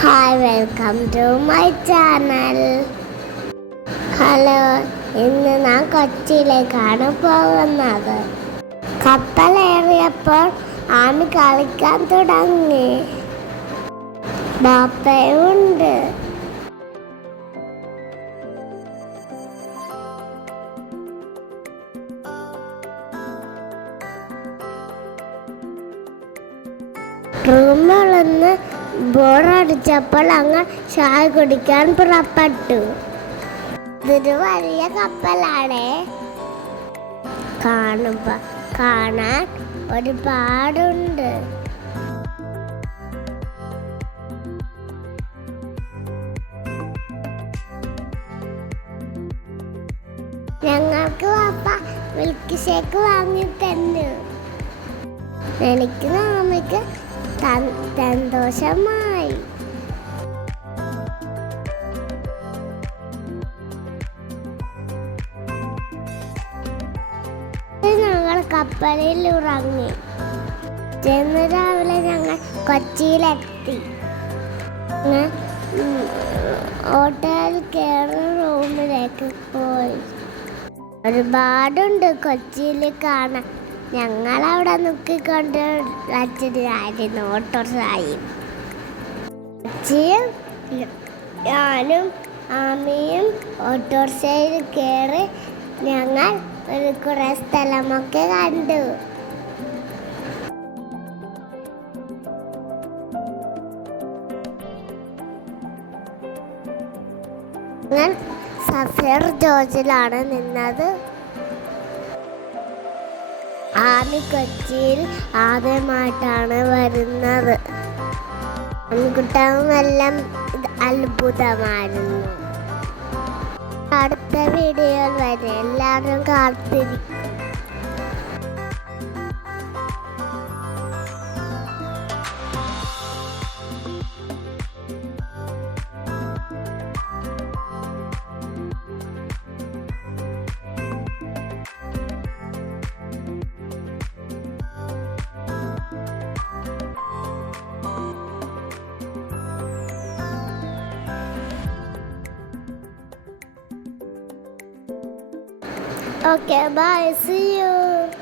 Hi welcome to my channel hello ഇന്ന് ഞാൻ കൊച്ചിയിലേക്കാണ് പോകുന്നത്. കപ്പലേറിയപ്പോൾ ആമി കളിക്കാൻ തുടങ്ങി. ബാപ്പയുണ്ട്. റൂമിലൊന്ന് ബോറടിച്ചപ്പോൾ അങ്ങ് ചായ കുടിക്കാൻ പുറപ്പെട്ടു. ഇതൊരു വലിയ കപ്പലാണ്. കാണുമ്പോ കാണാൻ ഒരുപാടുണ്ട്. ഞങ്ങൾക്ക് പാപ്പ മിൽക്ക് ഷേക്ക് വാങ്ങി തന്നു. എനിക്ക് നമുക്ക് സന്തോഷമായി. ഞങ്ങൾ കപ്പലിൽ ഉറങ്ങി. ചെന്ന് രാവിലെ ഞങ്ങൾ കൊച്ചിയിലെത്തി. ഹോട്ടലിൽ കയറി റൂമിലേക്ക് പോയി. ഒരുപാടുണ്ട് കൊച്ചിയിൽ കാണാൻ. ഞങ്ങൾ അവിടെ നോക്കിക്കൊണ്ട് ഓട്ടോ ഓട്ടോറിക്ഷയും അച്ഛയും ഞാനും ആമയും ഓട്ടോറിക്ഷയിൽ കയറി ഞങ്ങൾ ഒരു കുറേ സ്ഥലമൊക്കെ കണ്ടു. ഞങ്ങൾ സഫേർ ജോർജിലാണ് നിന്നത്. ആമി കൊച്ചിയിൽ ആദ്യമായിട്ടാണ് വരുന്നത്. ആൺകുട്ടികളെല്ലാം ഇത് അത്ഭുതമായിരുന്നു. അടുത്ത വീഡിയോയിൽ വരെ എല്ലാവരും കാത്തിരിക്കും. Okay, bye. See you.